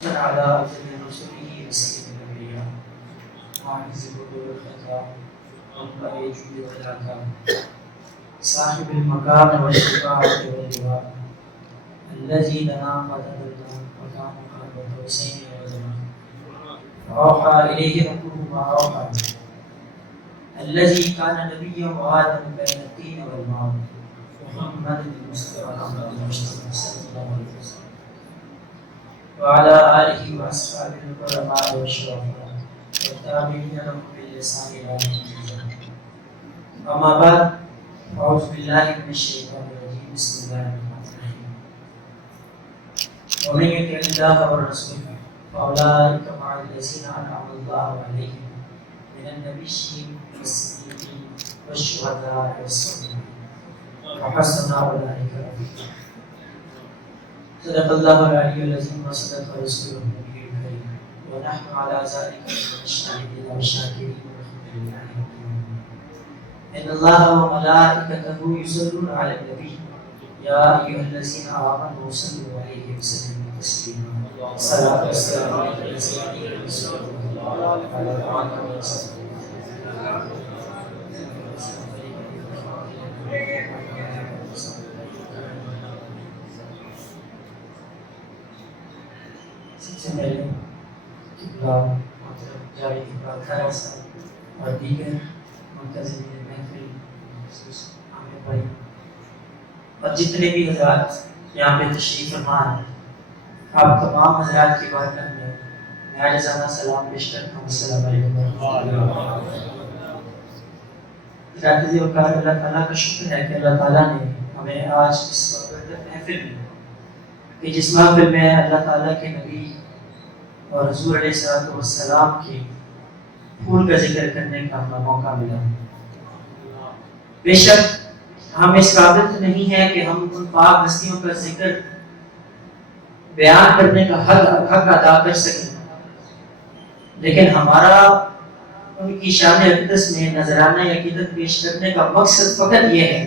على أفضل رسله وسيد الأنبياء وعز البدور والخطا وانبأ الجود والعطاء صاحب المقام والشفاعة واللواء الذي لنا فتدلنا وكان قلب قوسين وأدنى فأوحى إليه ربه ما أوحى الذي كان نبيا وآدم بين الدين والماء محمد المصطفى محمد المصطفى صلى الله عليه وسلم وعلى آله وأصحابه الكرماء والشرفاء والتابعين لهم باللسان إلى يوم الدين. أما بعد أعوذ بالله من الشيطان الرجيم بسم الله الرحمن الرحيم. ومن يطع الله والرسول فأولئك مع الذين أنعم الله عليهم من النبيين والصديقين والشهداء والصالحين وحسن أولئك رفيقا. صدق الله العلي العظيم وصدق رسوله النبي الكريم ونحن على ذلك من الشاهدين والشاكرين والحمد لله رب العالمين. إن الله وملائكته يصلون على النبي يا أيها الذين آمنوا صلوا عليه وسلموا تسليما. صلاة والسلام على سيدنا رسول الله وعلى آله وصحبه سے پہلے جاوید اقبال خیر صاحب اور دیگر منتظمین محفل عامر بھائی اور جتنے بھی حضرات یہاں پہ تشریف فرما ہیں، آپ تمام حضرات کی بارگاہ میں میں عاجزانہ سلام پیش کرتا ہوں. السلام علیکم ورحمۃ اللہ. ذات وقار اللہ تعالیٰ کا شکر ہے کہ اللہ تعالیٰ نے ہمیں آج اس وقت محفل میں کہ جس محفل میں اللہ تعالیٰ کے نبی اور حضور علیہ السلام کے پھول کا ذکر کرنے کا ہمیں موقع ملا. بے شک ہم اس قابل نہیں ہے کہ ہم ان پاک ہستیوں کا ذکر بیان کرنے کا حق ادا کر سکیں، لیکن ہمارا ان کی شان اقدس میں نذرانہ عقیدت پیش کرنے کا مقصد فقط یہ ہے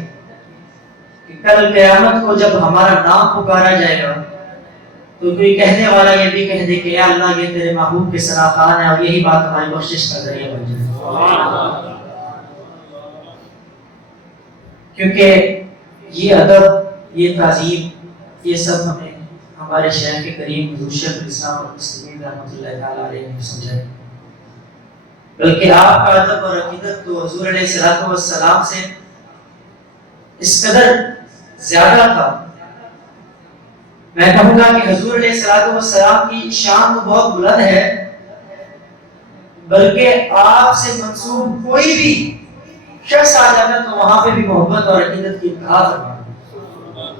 کہ کل قیامت کو جب ہمارا نام پکارا جائے گا تو کوئی کہنے والا یہ بھی کہہ دے کہ یا اللہ یہ تیرے محبوب کے سراخان ہے، اور یہی بات ہماری بخشش کا ذریعہ بن جائے. کیونکہ یہ ادب، یہ تعظیم، یہ سب ہمیں ہمارے شیخ کریم حضور شیخ الاسلام والمسلمین رحمۃ اللہ تعالیٰ علیہ نے سمجھایا. بلکہ آپ کا ادب اور عقیدت تو حضور علیہ السلام سے اس قدر زیادہ تھا، میں کہوں گا کہ حضور علیہ السلام کی شان تو بہت بلند ہے، بلکہ آپ سے منسوب کوئی بھی شخص آ جاتا تو وہاں پہ بھی محبت اور عقیدت کی انتہا فرماتا.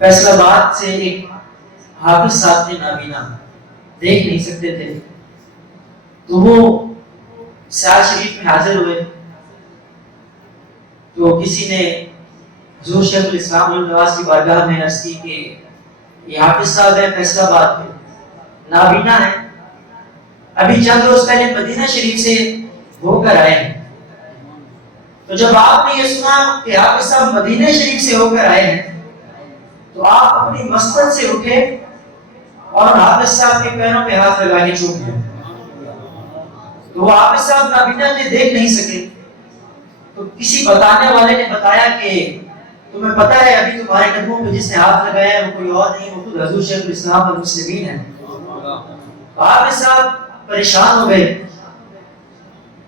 فیصل آباد سے ایک حافظ صاحب تھے، نابینا، دیکھ نہیں سکتے تھے، تو وہ سیال شریف میں حاضر ہوئے تو کسی نے حضور شیخ الاسلام النواز کی بارگاہ میں عرض کی کہ یہ حافظ صاحب ہے فیصل آباد میں، نابینا ہے، ابھی چند روز پہلے مدینہ شریف سے ہو کر آئے ہیں. تو جب آپ نے یہ سنا کہ حافظ صاحب مدینہ شریف سے ہو کر آئے ہیں تو آپ اپنی مسند سے اٹھے اور حافظ صاحب کے پیروں پہ ہاتھ لگا کے چوم دیا. تو وہ حافظ صاحب نابینا تھے، دیکھ نہیں سکے. تو کسی بتانے والے نے بتایا کہ تمہیں پتہ ہے ابھی تمہارے قدموں پہ جس نے ہاتھ لگایا ہے وہ کوئی اور نہیں، وہ خود حضور شیخ الاسلام والمسلمین ہیں. حافظ صاحب پریشان ہو گئے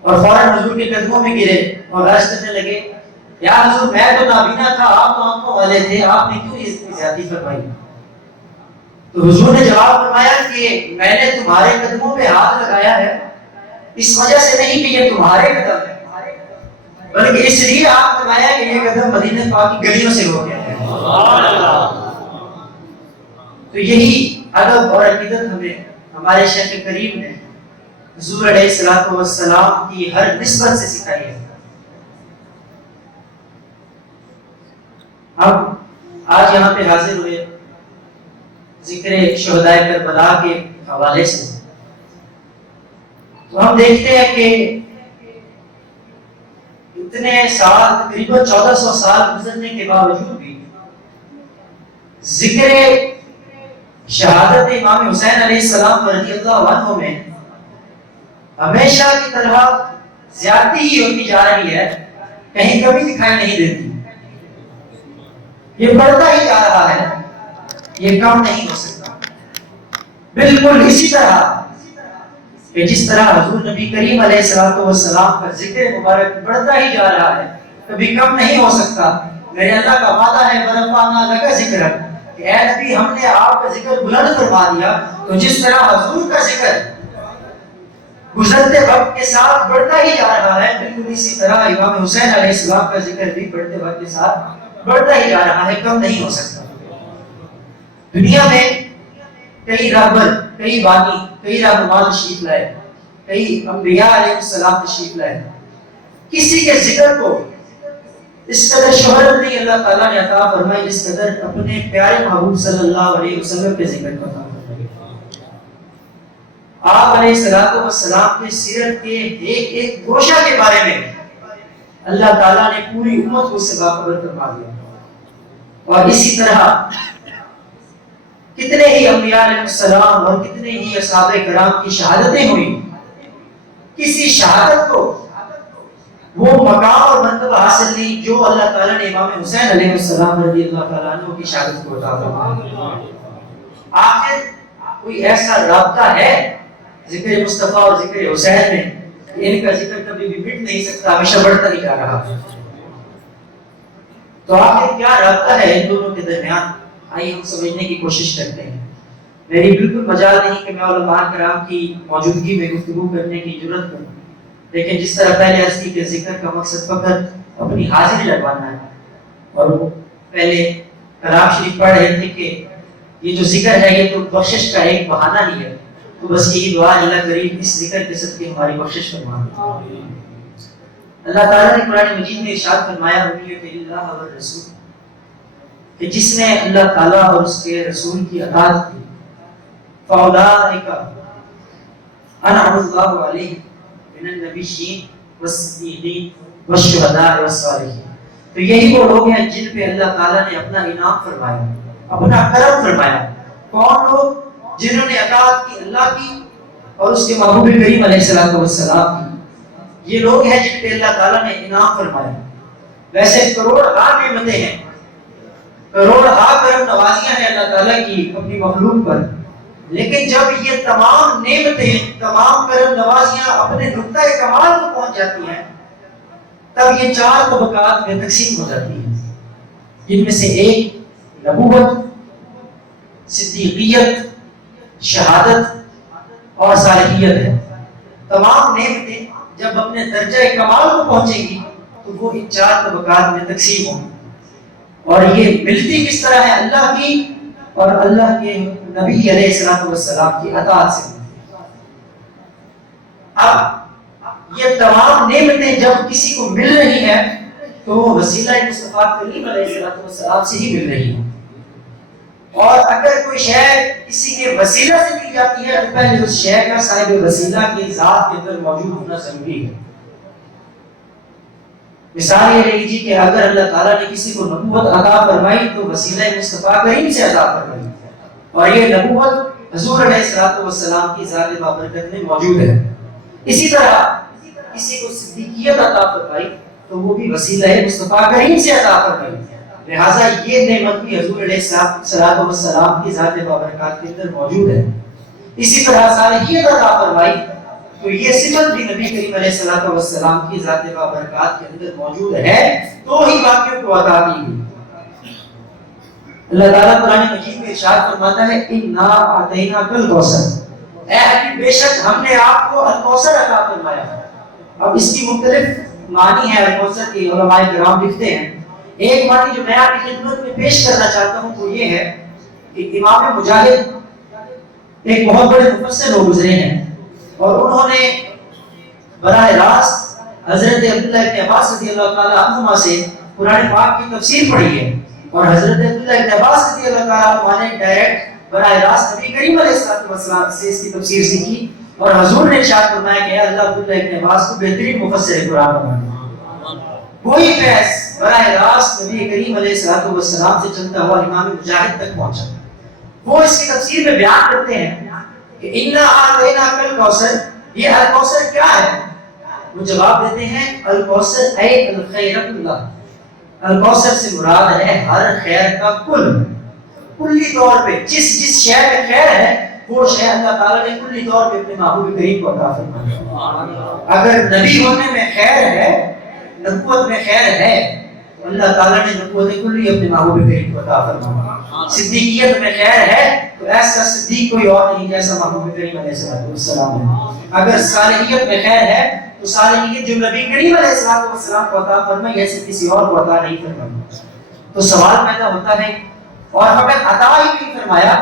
اور فوراً حضور کے قدموں میں گرے اور عرض کرنے لگے یا حضور میں تو نابینا تھا، آپ تو آنکھوں والے تھے، آپ نے کیوں اس کی زیادتی فرمائی؟ تو حضور نے جواب فرمایا کہ میں نے تمہارے قدموں پہ ہاتھ لگایا ہے اس وجہ سے نہیں کہ یہ تمہارے قدم ہے، بلکہ اس لیے آپ فرمایا کہ یہ قدم مدینہ پاک کی گلیوں سے ہو گیا ہے. تو یہی ادب اور عقیدت ہمیں ہمارے شیخ کریم نے حضور علیہ السلام کی ہر نسبت سے سکھائی ہے. اب آج یہاں پہ حاضر ہوئے ذکر شہدائے کربلا کے حوالے سے، تو ہم دیکھتے ہیں کہ اتنے سال، تقریباً 1400 سال گزرنے کے باوجود بھی ذکر شہادت امام حسین علیہ السلام رضی اللہ عنہ میں ہمیشہ کی طرح زیادتی ہی ہوتی جا رہی ہے، کہیں کمی دکھائی نہیں دیتی. یہ بڑھتا ہی جا رہا ہے، یہ کم نہیں ہو سکتا. بالکل اسی طرح کہ جس طرح حضور نبی کریم علیہ السلام کا ذکر مبارک بڑھتا ہی جا رہا ہے، کبھی کم نہیں ہو سکتا. میرے اللہ کا وعدہ ہے بَرَفَعْنَا لَكَ ذِكْرَكَ کہ اے نبی ہم نے آپ کا ذکر بلند فرما دیا. تو جس طرح حضور کا ذکر گزرتے وقت کے ساتھ بڑھتا ہی جا رہا ہے، بالکل اسی طرح امام حسین علیہ السلام کا ذکر بھی بڑھتے وقت کے ساتھ بڑھتا ہی جا رہا ہے، کم نہیں ہو سکتا. دنیا میں کئی رہبر، کئی بانی، کئی رہنما تشریف لائے، کئی انبیاء علیہ السلام تشریف لائے. کسی کے ذکر کو اس قدر شہرت نہیں اللہ تعالیٰ نے عطا فرمائی جس قدر اپنے پیارے محبوب صلی اللہ علیہ وسلم کے ذکر کو عطا فرمائی. آپ علیہ السلام کے سیرت کے ایک ایک گوشہ کے بارے میں اللہ تعالیٰ نے پوری امت کو سے باخبر فرما دیا. اور اسی طرح کتنے ہی انبیاء علیہ السلام اور کتنے ہی اصحاب کرام کی شہادتیں ہوئی. کسی شہادت کو وہ مقام اور مرتبہ حاصل نہیں جو اللہ تعالیٰ نے امام حسین علیہ السلام رضی اللہ تعالیٰ عنہ کی شہادت کو عطا فرمایا. آخر کوئی ایسا رابطہ ہے ذکر مصطفیٰ اور ذکر حسین میں کہ ان کا ذکر کبھی بھی مٹ نہیں سکتا، ہمیشہ بڑھتا ہی جا رہا ہے. تو آخر کیا رابطہ ہے ان دونوں کے درمیان؟ آئیے ہم سمجھنے کی کوشش کرتے ہیں. میری بالکل مجال نہیں کہ میں علماء کرام کی موجودگی میں گفتگو کرنے کی جرات کروں، لیکن جس طرح پہلے عرض کی کہ ذکر کا مقصد فقط اپنی حاضری لگوانا ہے، اور وہ پہلے کلام شریف پڑھ رہے تھے کہ یہ جو ذکر ہے یہ تو بخشش کا ایک بہانہ نہیں ہے. تو بس یہی دعا اللہ کریم اس ذکر کے صدقے ہماری بخشش فرمائے. اللہ تعالیٰ نے قرآن مجید میں ارشاد فرمایا اللہ والرسول کہ جس نے اللہ تعالیٰ اور اس کے رسول کی اطاعت کی فَأُولَٰئِكَ أَنْعَمَ اللَّهُ عَلَيْهِمْ مِنَ النَّبِيِّينَ وَالصِّدِّيقِينَ وَالشُّهَدَاءِ وَالصَّالِحِينَ. تو یہی وہ لوگ ہیں جن پہ اللہ تعالیٰ نے اپنا انعام فرمایا، اپنا کرم فرمایا. کون لوگ؟ جنہوں نے اطاعت کی اللہ کی اور اس کے محبوب کریم علیہ السلام کی. یہ لوگ ہیں جن پہ اللہ تعالیٰ نے انعام فرمایا. ویسے کروڑ نعمتیں ہیں، کروڑ کرم نوازیاں ہیں اللہ تعالیٰ کی اپنی مخلوق پر، لیکن جب یہ تمام نعمتیں، تمام کرم نوازیاں اپنے نقطۂ کمال کو پہنچ جاتی ہیں تب یہ چار طبقات میں تقسیم ہو جاتی ہیں، جن میں سے ایک نبوت، صدیقیت، شہادت اور صالحیت ہے. تمام نعمتیں جب اپنے درجہ کمال کو پہنچیں گی تو وہ ان چار طبقات میں تقسیم ہوں. اور یہ ملتی کس طرح ہے؟ اللہ کی اور اللہ کے نبی علیہ السلام کی اطاعت سے. اب یہ تمام نعمتیں جب کسی کو مل رہی ہیں تو وہ وسیلہ مصطفیٰ کریم علیہ السلام سے ہی مل رہی ہے. اور اگر کوئی شے کسی کے وسیلہ سے مل جاتی ہے تو پہلے اس شے کا صاحب وسیلہ کی ذات کے اندر موجود ہونا ضروری ہے. مثال یہ لیجیے کہ اگر اللہ تعالیٰ نے کسی کو نبوت عطا فرمائی تو وسیلہ مصطفیٰ کریم سے عطا فرمائی، اور یہ نبوت حضور علیہ السلام کی ذات بابرکت میں موجود ہے. اسی طرح کسی کو صدیقیت عطا فرمائی تو وہ بھی وسیلہ مصطفیٰ کریم سے عطا فرمائی. لہٰذا یہ نعمت بھی حضور علیہ السلام کی ذات بابرکات کے اندر موجود ہے. اسی طرح صالحیت عطا فرمائی تو یہ صفت بھی نبی کریم علیہ السلام کی ذات بابرکات کے اندر موجود ہے، تو ہی باقیوں کو عطا کی گئی. اللہ تعالیٰ قرآن مجید میں ارشاد فرماتا ہے اِنَّا أَعْطَيْنَاكَ الْكَوْثَرَ، اے حبیب بے شک ہم نے آپ کو الکوثر عطا فرمایا. اب اس کی مختلف معنی ہے الکوثر کی، علماء کرام لکھتے ہیں. ایک معنی جو میں آپ کی خدمت میں پیش کرنا چاہتا ہوں وہ یہ ہے کہ امام مجاہد ایک بہت بڑے مفسر ہو گزرے ہیں، اور انہوں نے براہ راست حضرت عبداللہ ابن عباس رضی اللہ تعالیٰ عنہما سے قرآن پاک کی تفسیر پڑھی ہے، اور حضرت عبداللہ ابن عباس رضی اللہ تعالیٰ عنہما نے ڈائریکٹ براہ راست نبی کریم علیہ السلام سے اس کی تفسیر سیکھی، اور حضور نے ارشاد فرمایا کہ اللہ عبداللہ ابن عباس کو بہترین مفسر قرآن بنایا. وہی فیض براہ راست نبی کریم علیہ السلام سے چلتا ہوا امام مجاہد تک پہنچا. وہ اس کی تفسیر میں بیان کرتے ہیں کہ اِنَّا أَعْطَيْنَاكَ الْكَوْثَرَ، یہ الکوثر کیا ہے؟ وہ جواب دیتے ہیں الکوثر اے الخیر اللہ، الکوثر سے مراد ہے ہر خیر کا کلی طور پہ جس شے میں خیر ہے وہ شے اللہ تعالیٰ نے کلی طور پہ اپنے محبوب کریم کو عطا فرمایا۔ اگر نبی ہونے میں خیر ہے، نبوت میں خیر ہے، اللہ تعالیٰ نے نبوت کلی اپنے محبوب کریم کو عطا فرمایا۔ صدیقیت میں خیر ہے تو ایسا صدیق کوئی اور نہیں جیسا محبوب کریم علیہ السلام ہے۔ اگر صالحیت میں خیر ہے تو صالحیت جو نبی کریم علیہ السلام کو عطا فرمائی ایسے کسی اور کو عطا نہیں فرمائی۔ تو سوال پیدا ہوتا ہے، اور فقط عطا ہی نہیں فرمایا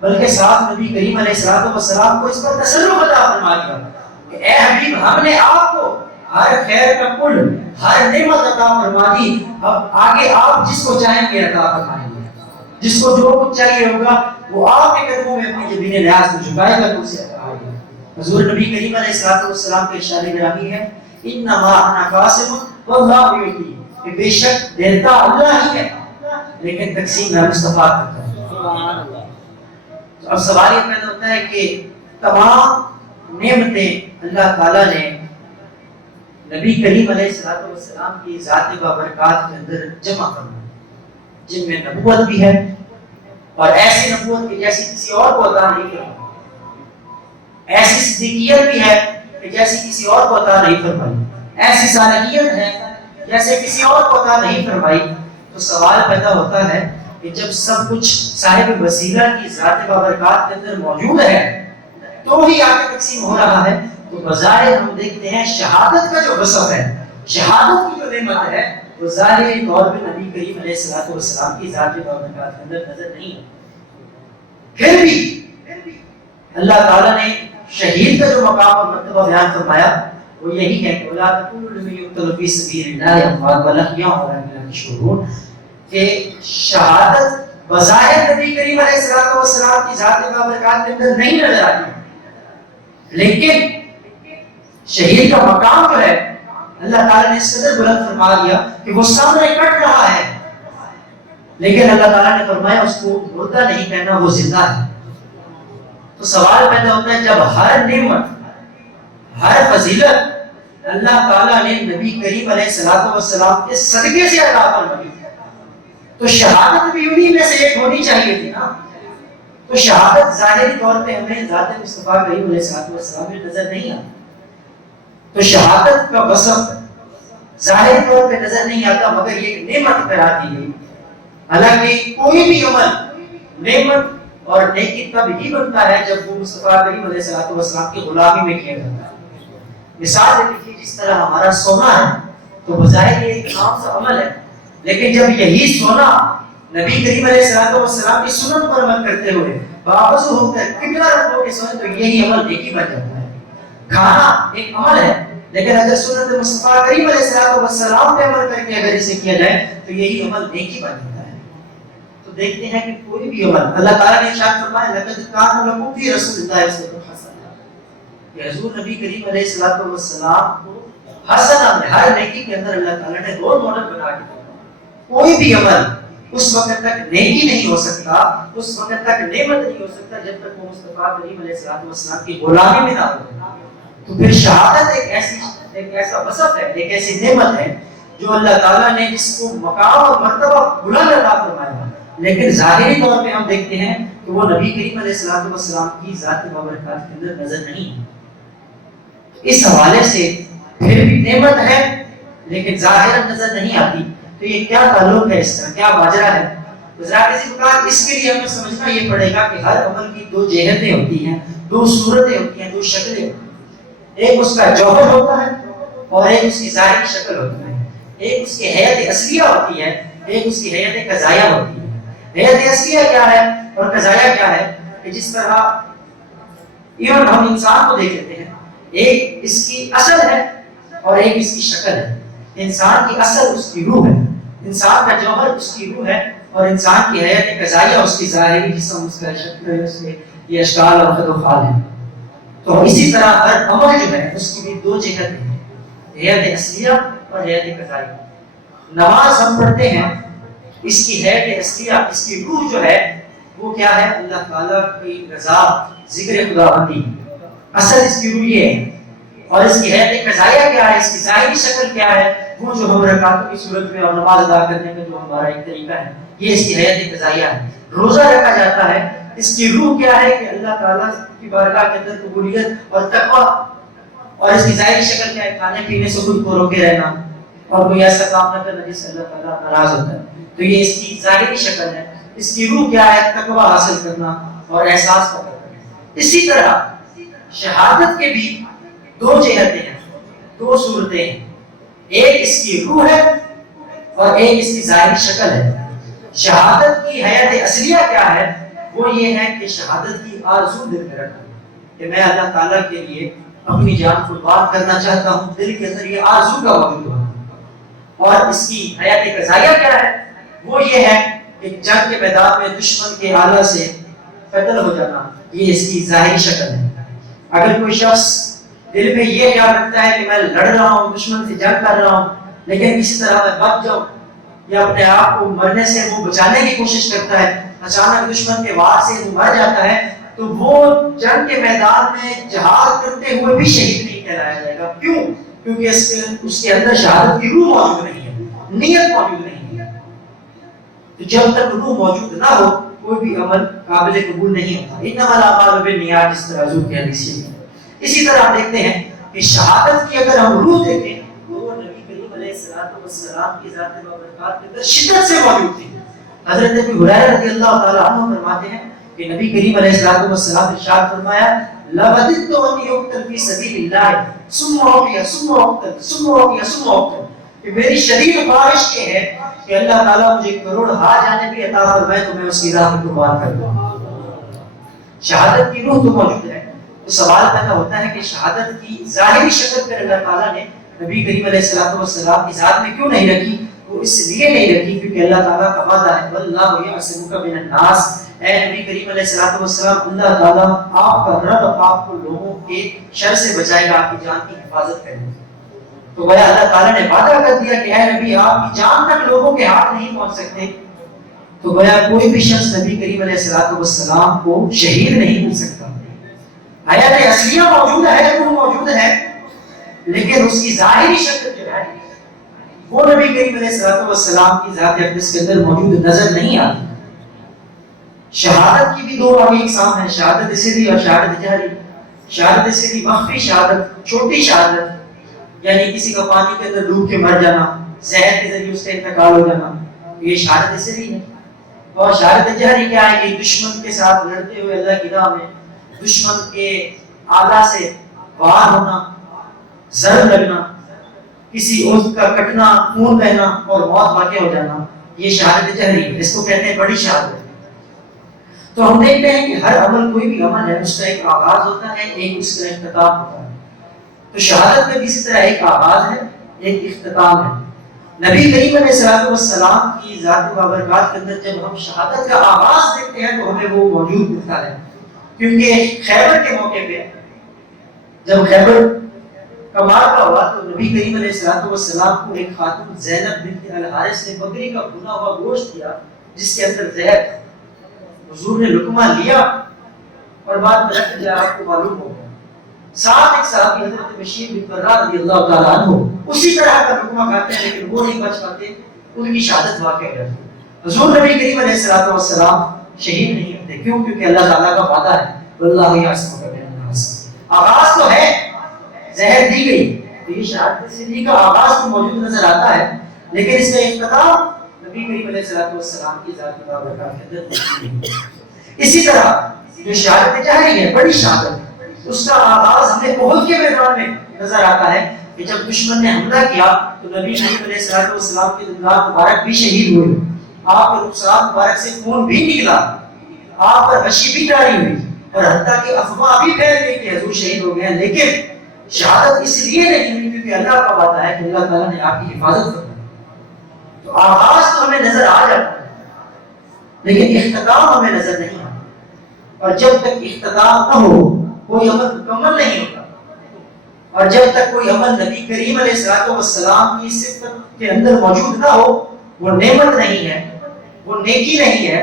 بلکہ ساتھ نبی کریم علیہ السلام کو اس پر تصرف عطا فرما دیا کہ اے حبیب ہم نے آپ کو ہر خیر کا کل، ہر نعمت عطا فرما دی، اب آگے آپ جس کو چاہیں گے عطا فرمائیں گے، جس کو جو کچھ چاہیے ہوگا وہ آپ کے قدموں میں اپنی جبین نیاز کو جھکائے گا تو اسے عطا ہوگا۔ حضور نبی کریم علیہ السلام کے ارشاد گرامی ہے انما انا قاسم واللہ یعطی، کہ بے شک دیتا اللہ ہی ہے لیکن تقسیم میں مصطفیٰ کرتا ہے۔ سبحان اللہ۔ اب سوال یہ پیدا ہوتا ہے کہ تمام نعمتیں اللہ تعالیٰ نے نبی کریم علیہ السلام کی ذات بابرکات کے اندر جمع فرمائی، جن میں نبوت بھی ہے اور ایسی نبوت کی جیسی کسی اور کو عطا نہیں فرمائی، ایسی صدیقیت بھی ہے کہ جیسی کسی اور کو عطا نہیں فرمائی، ایسی صالحیت ہے جیسے کسی اور کو عطا نہیں فرمائی۔ تو سوال پیدا ہوتا ہے کہ جب سب کچھ صاحب وسیلہ کی ذات بابرکات کے اندر موجود ہے تو ہی آگے تقسیم ہو رہا ہے، تو بظاہر ہم دیکھتے ہیں شہادت کا جو وصف ہے، شہادت کی جو نعمت ہے وہ ظاہری طور پہ نبی کریم علیہ السلام کی ذات بابرکات کے اندر نظر نہیں ہے۔ پھر بھی اللہ تعالیٰ نے شہید کا جو مقام اور مرتبہ بیان فرمایا وہ یہی ہے کہ وَلَا تَقُولُوا لِمَن يُقْتَلُ فِي سَبِيلِ اللَّهِ أَمْوَاتٌ بَلْ أَحْيَاءٌ وَلَكِنْ لَا تَشْعُرُونَ، کہ شہادت بظاہر نبی کریم علیہ السلام کی ذات بابرکات کے اندر نہیں نظر آتی، لیکن شہید کا مقام جو ہے اللہ تعالیٰ نے اس قدر بلند فرما دیا کہ وہ سامنے کٹ رہا ہے لیکن اللہ تعالیٰ نے فرمایا اس کو مردہ نہیں کہنا، وہ زندہ ہے۔ تو سوال پیدا ہوتا ہے جب ہر نعمت، ہر فضیلت اللہ تعالیٰ نے نبی کریم علیہ السلام کے صدقے سے عطا فرمائی تو شہادت بھی انہی میں سے ایک ہونی چاہیے تھی نا۔ تو شہادت ظاہری طور پہ ہمیں ذات مصطفیٰ کریم علیہ السلام میں نظر نہیں آتی، تو شہادت کا وصف ظاہری طور پہ نظر نہیں آتا مگر یہ نعمت قرار دی گئی۔ حالانکہ کوئی بھی عمل نعمت اور نیکی تب ہی بنتا ہے جب وہ مصطفیٰ کریم علیہ السلام کی غلامی میں کیا جاتا ہے۔ مثال دیکھیے، جس طرح ہمارا سونا ہے تو بظاہر یہ ایک عام سا عمل ہے، لیکن جب یہی سونا نبی کریم علیہ السلام کی سنت پر عمل کرتے ہوئے واپس ہو کر قبلہ رخ ہو کے سوئے تو یہی عمل نیکی بن جاتا ہے۔ کھانا ایک عمل ہے لیکن اگر سنت مصطفیٰ کریم علیہ السلام پہ عمل کر کے اگر اسے کیا جائے تو یہی عمل نیکی بن جاتا ہے۔ تو دیکھتے ہیں کہ کوئی بھی عمل اللہ تعالیٰ نے ارشاد فرمایا لقد کان لکم فی رسول اللہ اسوۃ حسنہ، کہ حضور نبی کریم علیہ السلام کو حسنہ ہر نیکی کے اندر اللہ تعالیٰ نے رول ماڈل بنا کے دیا۔ کوئی بھی عمل اس وقت تک نیکی نہیں ہو سکتا، اس وقت تک نعمت نہیں ہو سکتا جب تک وہ مصطفیٰ کریم علیہ السلام کی غلامی میں نہ ہو۔ تو پھر شہادت ایک ایسا وصف ہے، ایک ایسی نعمت ہے جو اللہ تعالیٰ نے جس کو مقام اور مرتبہ بلند عطا فرمایا، لیکن ظاہری طور پہ ہم دیکھتے ہیں کہ وہ نبی کریم علیہ السلام کی ذات بابرکات کے اندر نظر نہیں ہے۔ اس حوالے سے پھر بھی نعمت ہے لیکن ظاہر نظر نہیں آتی، تو یہ کیا تعلق ہے، اس کا کیا ماجرا ہے؟ اس کے لیے ہمیں سمجھنا یہ پڑے گا کہ ہر عمل کی دو جہتیں ہوتی ہیں، دو صورتیں ہوتی ہیں، دو شکلیں ہوتی ہیں۔ ایک اس کا جوہر ہوتا ہے اور ایک اس کی ظاہری شکل ہوتی ہے، ایک اس کی حیت اصلیہ ہوتی ہے، ایک اس کی حیت قضائیہ ہوتی ہے۔ حیت اصلیہ کیا ہے اور قضائیہ کیا ہے؟ کہ جس طرح ایون ہم انسان کو دیکھ لیتے ہیں، ایک اس کی اصل ہے اور ایک اس کی شکل ہے۔ انسان کی اصل اس کی روح ہے، انسان کا جوہر اس کی روح ہے، اور انسان کی حیت قضائیہ اس کی ظاہری جسم، اس کا شکل، اس کے یہ اشکال اور خد و خال ہیں۔ تو اسی طرح ہر عمل جو ہے اس کی بھی دو جہتیں ہیں، حیت اصلیہ اور حیت قضائیہ۔ نماز ہم پڑھتے ہیں، اس کی حیت اصلیہ، اس کی روح جو ہے وہ کیا ہے؟ اللہ تعالیٰ کی رضا، ذکر خدا بندی، اصل اس کی روح یہ ہے۔ اور اس کی حیات قضائیہ کیا ہے، اس کی ظاہری شکل کیا ہے؟ وہ جو ہم رکعتوں کی صورت میں اور نماز ادا کرنے کا جو ہمارا ایک طریقہ ہے، یہ اس کی حیات قضائیہ ہے۔ روزہ رکھا جاتا ہے، اس کی روح کیا ہے کہ اللہ تعالیٰ کی بارگاہ کے اندر قبولیت اور تقویٰ، اور اس کی ظاہری شکل کیا ہے؟ کھانے پینے سے خود کو روکے رہنا اور کوئی ایسا کام نہ کرنا جس سے اللہ تعالیٰ ناراض ہوتا ہے۔ تو یہ اس کی ظاہری شکل ہے۔ اس کی روح کیا ہے؟ تقویٰ حاصل کرنا اور احساس پیدا کرنا۔ اسی طرح شہادت کے بھی دو جہتیں ہیں، دو صورتیں ہیں، ایک اس کی روح ہے اور ایک اس کی ظاہری شکل ہے۔ شہادت کی حیات اصلیہ کیا ہے؟ وہ یہ ہے کہ شہادت کی آرزو دل میں رکھنا کہ میں اللہ تعالیٰ کے لیے اپنی جان قربان کرنا چاہتا ہوں، دل کے اندر یہ آرزو کا موجود ہو۔ اور اس کی حیات قضائیہ کیا ہے؟ وہ یہ ہے کہ جنگ کے میدان میں دشمن کے آلہ سے قتل ہو جانا، یہ اس کی ظاہری شکل ہے۔ اگر کوئی شخص دل میں یہ خیال رکھتا ہے کہ میں لڑ رہا ہوں، دشمن سے جنگ کر رہا ہوں، لیکن کسی طرح میں بچ جاؤں یا اپنے آپ کو مرنے سے وہ بچانے کی کوشش کرتا ہے، اچانک دشمن کے وار سے وہ مر جاتا ہے، تو وہ جنگ کے میدان میں جہاد کرتے ہوئے بھی شہید نہیں کہلایا جائے گا۔ کیوں؟ کیونکہ اس کے اندر شہادت کی روح موجود نہیں ہے، نیت موجود نہیں ہے۔ تو جب تک روح موجود نہ ہو کوئی بھی عمل قابل قبول نہیں ہوتا۔ انما الاعمال بالنیات، اس طرح حضور کی حدیث ہے۔ اسی طرح آپ دیکھتے ہیں کہ شہادت کی اگر ہم روح دیکھیں تو وہ نبی کریم علیہ السلام کی ذات بابرکات کے اندر شدت سے موجود تھی۔ حضرت ابو ہریرہ رضی اللہ تعالی عنہ فرماتے ہیں کہ نبی کریم علیہ السلام ارشاد فرمایا، لَوَدِدْتُ أَنْ يُقْتَلَ فِي سَبِيلِ اللَّهِ ثُمَّ أُحْيَ ثُمَّ أُقْتَلَ ثُمَّ أُحْيَ ثُمَّ أُقْتَلَ، کہ میری شدید خواہش یہ ہے کہ اللہ تعالیٰ مجھے کروڑ جانے بھی عطا فرمائے تو میں اس کی راہ میں قربان کر دوں۔ شہادت کی روح تو موجود ہے، تو سوال پیدا ہوتا ہے کہ شہادت کی ظاہری شکل پر اللہ تعالیٰ نے نبی کریم علیہ السلام کی ذات میں کیوں نہیں رکھی؟ وہ اس لیے نہیں رکھی کیونکہ اللہ تعالیٰ کا وعدہ ہے، وَاللَّهُ يَعْصِمُكَ مِنَ النَّاسِ، اے نبی کریم علیہ السلام، اللہ تعالیٰ آپ کا رب آپ کو لوگوں کے شر سے بچائے گا، آپ کی جان کی حفاظت کرے گا۔ تو گویا اللہ تعالیٰ نے وعدہ کر دیا کہ اے نبی آپ کی جان تک لوگوں کے ہاتھ نہیں پہنچ سکتے، تو گویا کوئی بھی شخص نبی کریم علیہ السلام کو شہید نہیں مل سکتا۔ حیات اصلیہ موجود ہے، روح موجود ہے، لیکن اس کی ظاہری شکل جو ہے وہ نبی کریم علیہ السلام کی ذات اقدس کے اندر موجود نظر نہیں آتی۔ شہادت کی بھی دو آگے اقسام ہیں، شہادت سری اور شہادت جہری۔ شہادت سری مخفی شہادت، چھوٹی شہادت، یعنی کسی کا پانی کے اندر ڈوب کے مر جانا، زہر کے ذریعے اس کا انتقال ہو جانا، یہ شہادت سری ہے۔ اور شہادت جہری کیا ہے کہ دشمن کے ساتھ لڑتے ہوئے اللہ کی راہ میں دشمن کے آلہ سے وار ہونا، ضرب لگنا، کسی عضو کا کٹنا، خون بہنا اور موت واقع ہو جانا، یہ شہادت جہری ہے، اس کو کہتے ہیں بڑی شہادت۔ تو ہم دیکھتے ہیں کہ ہر عمل، کوئی بھی عمل ہے اس کا ایک آغاز ہوتا ہے، ایک اس کا اختتام ہوتا ہے۔ تو شہادت میں بھی اسی طرح ایک آغاز ہے، ایک اختتام ہے۔ نبی کریم علیہ السلام کی ذات بابرکات کے اندر جب ہم شہادت کا آغاز دیکھتے ہیں تو ہمیں وہ موجود ملتا ہے، کیونکہ خیبر کے موقع پہ جب خیبر کا معرکہ ہوا تو نبی کریم علیہ السلام کو ایک خاتون زینب بنت الحارث نے بکری کا بھنا ہوا گوشت دیا جس کے اندر زہر تھا۔ حضور نے لقمہ لیا اور بعد میں رکھ دیا، آپ کو معلوم ہوگا۔ ساتھ ایک صحابی حضرت بشیر بن برہ رضی اللہ تعالیٰ عنہ اسی طرح کا لقمہ کھاتے ہیں لیکن وہ نہیں بچ پاتے، ان کی شہادت واقع ہے۔ حضور نبی کریم علیہ السلام شہید نہیں ہوتے، کیوں؟ کیونکہ اللہ تعالیٰ کا وعدہ ہے، واللہ یعصمک من الناس۔ آغاز تو ہے، زہر دی گئی، تو یہ شہادت سری کا آغاز تو موجود نظر آتا ہے، لیکن اس کا اختتام نبی کریم علیہ السلام کی ذات بابرکات کے اندر نہیں ہے۔ اسی طرح جو شہادت جہری ہے، بڑی شہادت، اس کا آغاز ہمیں احد کے میدان میں نظر آتا ہے کہ جب دشمن نے حملہ کیا تو نبی کریم علیہ السلام کے دندان مبارک بھی شہید ہوئے، آپ کے رخسار مبارک سے خون بھی نکلا، آپ پر غشی بھی جاری ہوئی، اور حتیٰ کہ افواہ بھی پھیل گئی کہ حضور شہید ہو گئے ہیں، لیکن شہادت اس لیے نہیں ہوئی کیونکہ اللہ کا وعدہ ہے کہ اللہ تعالیٰ نے آپ کی حفاظت کرنا۔ تو آغاز تو ہمیں نظر آ جاتا ہے لیکن اختتام ہمیں نظر نہیں آتا، اور جب تک اختتام نہ ہو کوئی عمل مکمل نہیں ہوتا، اور جب تک کوئی عمل نبی کریم علیہ السلام کی صفت کے اندر موجود نہ ہو وہ نعمت نہیں ہے، وہ نیکی نہیں ہے۔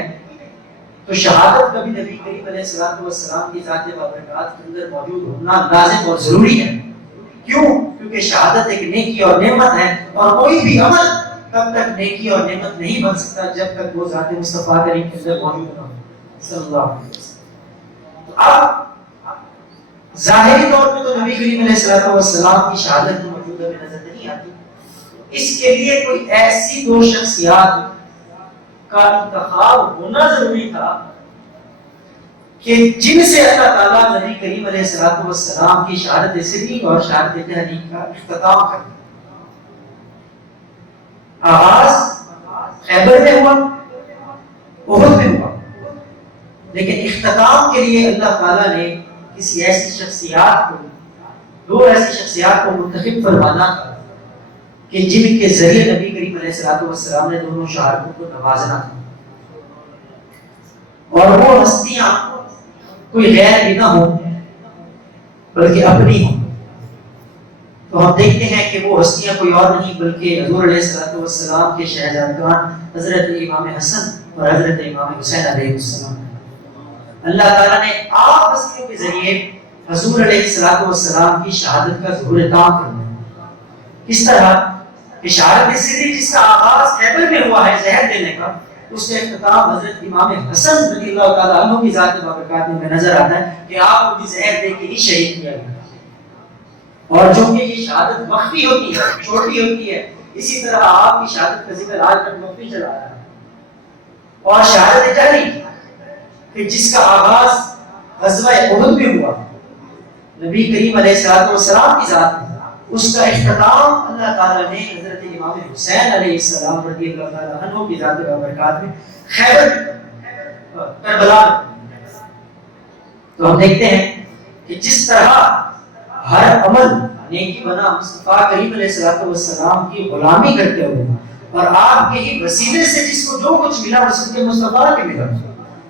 تو شہادت کبھی نبی کریم علیہ الصلوۃ والسلام کی ذات بابرکات کے اندر موجود ہونا لازم اور ضروری ہے. کیوں؟ کیونکہ شہادت ایک نیکی اور نعمت ہے، اور کوئی بھی عمل تب تک نیکی اور نعمت نہیں بن سکتا جب تک وہ ذات مصطفیٰ کریم کے اندر موجود نہ ہو صلی اللہ علیہ وسلم. تو اب ظاہری طور پہ تو نبی کریم علیہ الصلوۃ والسلام کی شہادت موجودہ میں نظر نہیں آتی. اس کے لیے کوئی ایسی دو شخصیات کا انتخاب ہونا ضروری تھا کہ جن سے اللہ تعالیٰ نبی کریم علیہ الصلوۃ والسلام کی شہادت صدیق اور شہادت تحریک کا اختتام کر دیا. آغاز خیبر میں ہوا، احد میں ہوا، لیکن اختتام کے لیے اللہ تعالیٰ نے کسی ایسی شخصیات کو، دو ایسی شخصیات کو منتخب فرمانا تھا کہ جن کے ذریعے نبی کریم علیہ الصلوۃ والسلام نے دونوں شہادتوں کو نوازنا تھا. اور وہ ہستیاں کوئی غیر بھی نہ ہو بلکہ اپنی ہوں. تو ہم دیکھتے ہیں کہ وہ ہستیاں کوئی اور نہیں بلکہ حضور علیہ الصلوۃ والسلام کے شہزادگان حضرت امام حسن اور حضرت امام حسین علیہ السلام. اللہ تعالیٰ نے آپ ہستیوں کے ذریعے حضور علیہ الصلوۃ والسلام کی شہادت کا ظہور تام کرنا. کس طرح کہ شہادت صدیق جس کا آغاز خیبر میں ہوا ہے زہر دینے کا، اس کا اختتام حضرت امام حسن رضی اللہ تعالیٰ عنہ کی ذات بابرکات میں نظر آتا ہے کہ آپ کو بھی زہر دے کے ہی شہید کیا گیا. اور جو کہ یہ شہادت مخفی ہوتی ہے، چھوٹی ہوتی ہے، اسی طرح آپ کی شہادت کا ذکر آج تک مخفی چلا رہا ہے. اور شہادت جہری کہ جس کا آغاز غزوہ احد میں ہوا نبی کریم علیہ الصلوۃ والسلام کی ذات میں، اس کا اختتام اللہ تعالیٰ نے حضرت امام حسین علیہ السلام رضی اللہ تعالیٰ عنہ کی ذات بابرکات میں خیبر کربلا میں. تو ہم دیکھتے ہیں کہ جس طرح ہر عمل نیکی بنا مصطفیٰ کریم علیہ الصلوۃ والسلام کی غلامی کرتے ہوئے اور آپ کے ہی وسیلے سے جس کو جو کچھ ملا وہ صدقے مصطفیٰ کے ملا.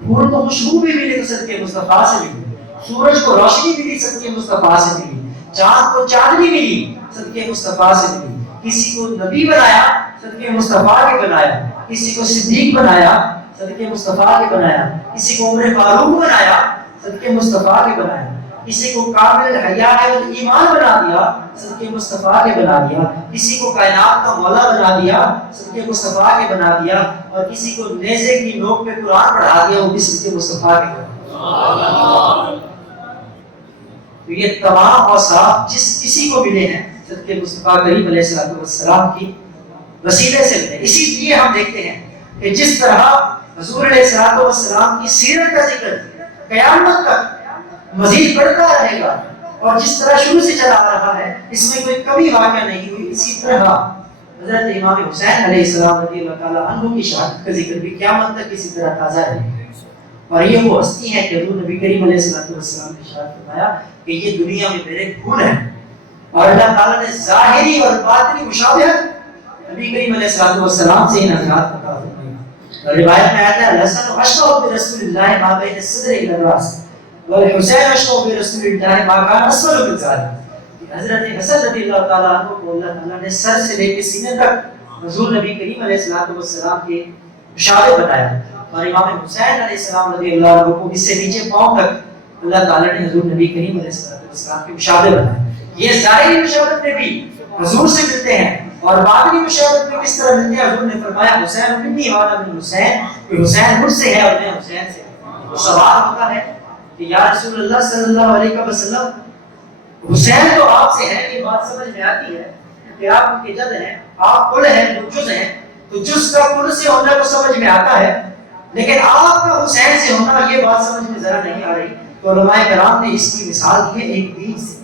پھول کو خوشبو بھی ملی تو صدقے مصطفیٰ سے ملی، سورج کو روشنی ملی صدقے مصطفیٰ سے ملی، چاند کو چاندنی ملی صدقے مصطفیٰ سے ملی. کسی کو نبی بنایا صدقے مصطفیٰ کے بنایا، کسی کو صدیق بنایا صدقے مصطفیٰ کے بنایا، کسی کو عمر فاروق بنایا صدقے مصطفیٰ کے بنایا، کسی کو کامل حیا اور ایمان بنا دیا صدقے مصطفیٰ کے بنا دیا، کسی کو کائنات کا مولا بنا دیا صدقے مصطفیٰ کے بنا دیا، اور کسی کو نیزے کی نوک پہ قرآن پڑھا دیا وہ بھی صدقے مصطفیٰ کے بنا دیا. تو یہ تمام اوصاف جس کسی کو ملے ہیں صدقے مصطفیٰ کریم علیہ الصلوۃ والسلام کی وسیلے سے ملے. اسی لیے ہم دیکھتے ہیں کہ جس طرح حضور علیہ الصلوۃ والسلام کی سیرت کا ذکر قیامت تک مزید بڑھتا رہے گا، اور جس طرح شروع سے چلا آ رہا ہے اس میں کوئی کمی واقع نہیں ہوئی، اسی طرح حضرت امام حسین علیہ السلام رضی اللہ تعالیٰ عنہ کی شہادت کا ذکر بھی قیامت تک اسی طرح تازہ رہے گا. اور یہ وہ ہستی ہے کہ حضور نبی کریم علیہ الصلوۃ والسلام نے ارشاد فرمایا کہ یہ دنیا میں میرے پھول ہیں. اور اللہ تعالیٰ نے ظاہری اور باطنی مشابہت نبی کریم علیہ الصلوۃ والسلام سے ان حضرات عطا فرمائی. روایت میں آتا ہے الحسن اشبہ برسول اللہ ما بین الصدر الی الراس والحسین اشبہ برسول اللہ ما کان اسفل من ذلک. حضرت حسن رضی اللہ تعالیٰ عنہ کو اللہ تعالیٰ نے سر سے لے کے سینے تک حضور نبی کریم علیہ الصلوۃ والسلام کے مشابہ بنایا، اور امام حسین علیہ السلام رضی اللہ عنہ کو اس سے نیچے پاؤں تک اللہ تعالیٰ نے حضور نبی کریم علیہ الصلوۃ والسلام کے مشابہ بنایا. یہ ظاہری مشابہت میں بھی حضور سے ملتے ہیں، اور باطنی مشابہت میں کس طرح ملتے ہیں؟ حضور نے فرمایا حسین منی وانا من حسین، کہ حسین مجھ سے ہے اور میں حسین سے. سوال ہوتا ہے کہ یا رسول اللہ صلی اللہ علیہ وسلم حسین تو آپ سے ہے، یہ بات سمجھ میں آتی ہے کہ آپ ان کے جد ہیں، آپ کل ہیں، وہ جز ہیں، تو جز کا کل سے ہونا تو سمجھ میں آتا ہے، لیکن آپ کا حسین سے ہونا یہ بات سمجھ میں ذرا نہیں آ رہی. تو علماء کرام نے اس کی مثال دی ہے ایک بیج سے،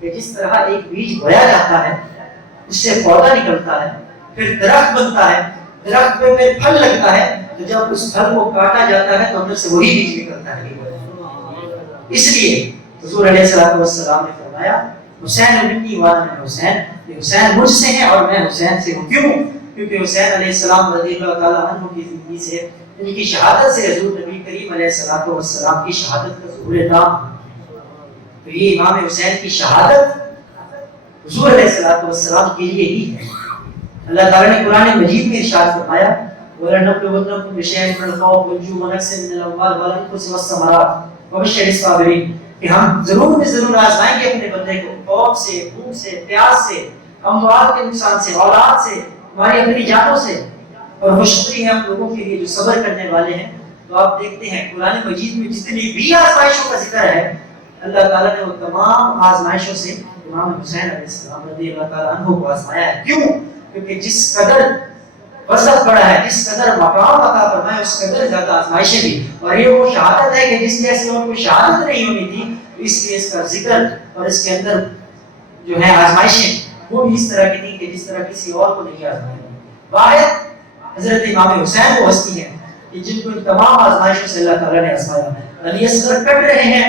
کہ جس طرح ایک بیج بویا جاتا ہے، اس سے پودا نکلتا ہے، پھر درخت بنتا ہے، درخت پہ پھر پھل لگتا ہے، تو جب اس پھل کو کاٹا جاتا ہے تو اندر سے وہی بیج نکلتا ہے. اس لیے حضور علیہ الصلوۃ والسلام نے فرمایا حسین منی وانا من حسین، یہ حسین مجھ سے ہیں اور میں حسین سے ہوں. کیوں؟ کیونکہ حسین علیہ السلام رضی اللہ تعالیٰ عنہ کی زندگی سے، ان کی شہادت سے حضور نبی کریم علیہ الصلوۃ والسلام کی شہادت کا ظہور تام. تو یہ امام حسین کی شہادت حضور علیہ الصلوۃ والسلام کے لیے ہی ہے. اللہ تعالیٰ نے قرآن مجید میں ارشاد فرمایا ولنبلونكم بشيء من الخوف والجوع ونقص من الاموال والانفس والثمرات وبشر الصابرين کہ ہم ضرور آزمائیں گے اپنے بندے کو خوف سے، بھوک سے، پیاس سے، اموال کے نقصان سے، اولاد سے، ہماری اپنی جانوں سے، اور خوشخبری ہے ہم لوگوں کے لیے جو صبر کرنے والے ہیں۔ تو آپ دیکھتے ہیں قرآن مجید میں جتنی بھی آزمائشوں کا ذکر ہے، اللہ تعالیٰ نے وہ تمام آزمائشوں سے امام حسین علیہ السلام رضی اللہ تعالیٰ عنہ کو آزمایا ہے۔ کیوں؟ کیونکہ جس قدر وسعت بڑا ہے، جس قدر مقام عطا فرمایا، اس قدر زیادہ آزمائشیں بھی۔ اور یہ وہ شہادت ہے کہ جس جیسی اور کوئی شہادت نہیں ہونی تھی، اس لیے اس کا ذکر اور اس کے اندر جو ہے آزمائشیں وہ بھی اس طرح کی تھی کہ جس طرح کسی اور کو نہیں آزمایا۔ واحد حضرت امام حسین وہ ہستی ہیں کہ جن کو تمام آزمائشوں سے اللہ تعالیٰ نے آزمایا۔ علی اصغر کٹ رہے ہیں،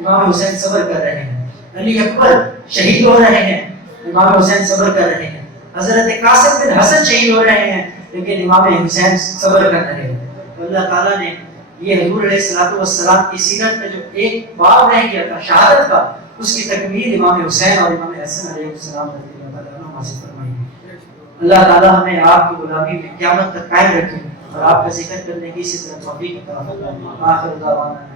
امام حسین صبر کر رہے ہیں۔ علی اکبر شہید ہو رہے ہیں، امام حسین صبر کر رہے ہیں۔ حضرت قاسم بن حسن شہید ہو رہے ہیں، لیکن امام حسین صبر کر رہے ہیں۔ تو اللہ تعالیٰ نے یہ حضور علیہ الصلوۃ والسلام کی سیرت میں جو ایک باب رہ گیا تھا شہادت کا، اس کی تکمیل امام حسین اور امام حسن علیہ السلام رضی اللہ تعالیٰ عنہ سے فرمائی ہے۔ اللہ تعالیٰ ہمیں آپ کی غلامی میں قیامت تک قائم رکھے اور آپ کا ذکر کرنے کی اسی طرح توفیق عطا فرمائے۔ آخر دعوانا